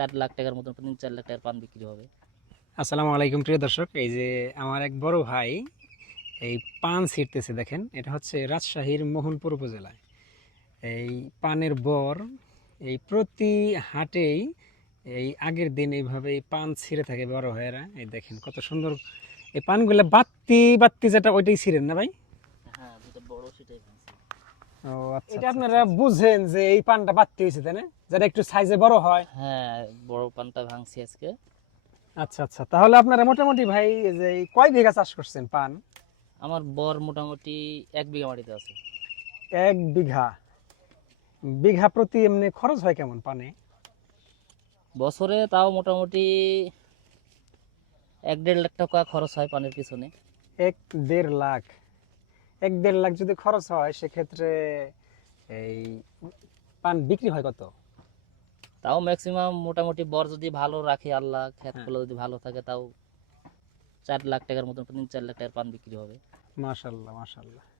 চার লাখ টাকার মতন তিন চার লাখ টাকার পান বিক্রি হবে। আসসালামু আলাইকুম প্রিয় দর্শক। এই যে আমার এক বড় ভাই এই পান ছিঁড়তেছে দেখেন। এটা হচ্ছে রাজশাহীর মোহনপুর উপজেলায়। এই পানের বর এই প্রতি হাটেই এই আগের দিন এইভাবে পান ছিঁড়ে থাকে বড় ভাইয়েরা। এই দেখেন কত সুন্দর এই পানগুলো বাত্তি বাত্তি যেটা ওইটাই ছিঁড়েন না ভাই? হ্যাঁ বড় সেটাই এটা আপনারা বুঝেন যে এই পানটা বাত্তি হয়েছে তাই না? যেটা একটু সাইজে বড় হয়। হ্যাঁ বড় পানটা ভাঙছি আজকে। আচ্ছা আচ্ছা। তাহলে আপনারা মোটামুটি ভাই যে এই কয় বিঘা চাষ করছেন পান? আমার বর মোটামুটি এক বিঘা মাটিতে আছে। এক বিঘা। বিঘা প্রতি এমনি খরচ হয় কেমন পানে? বছরে তাও মোটামুটি এক দেড় লাখ টাকা খরচ হয় পানের পিছনে। এক দেড় লাখ। এক দেড় লাখ যদি খরচ হয় সেক্ষেত্রে এই পান বিক্রি হয় কত? তাও ম্যাক্সিমাম মোটামুটি বর যদি ভালো রাখে আল্লাহ খেতগুলো যদি ভালো থাকে তাও চার লাখ টাকার মতন তিন চার লাখ টাকার পান বিক্রি হবে। মাশাল্লাহ মাশাল্লাহ।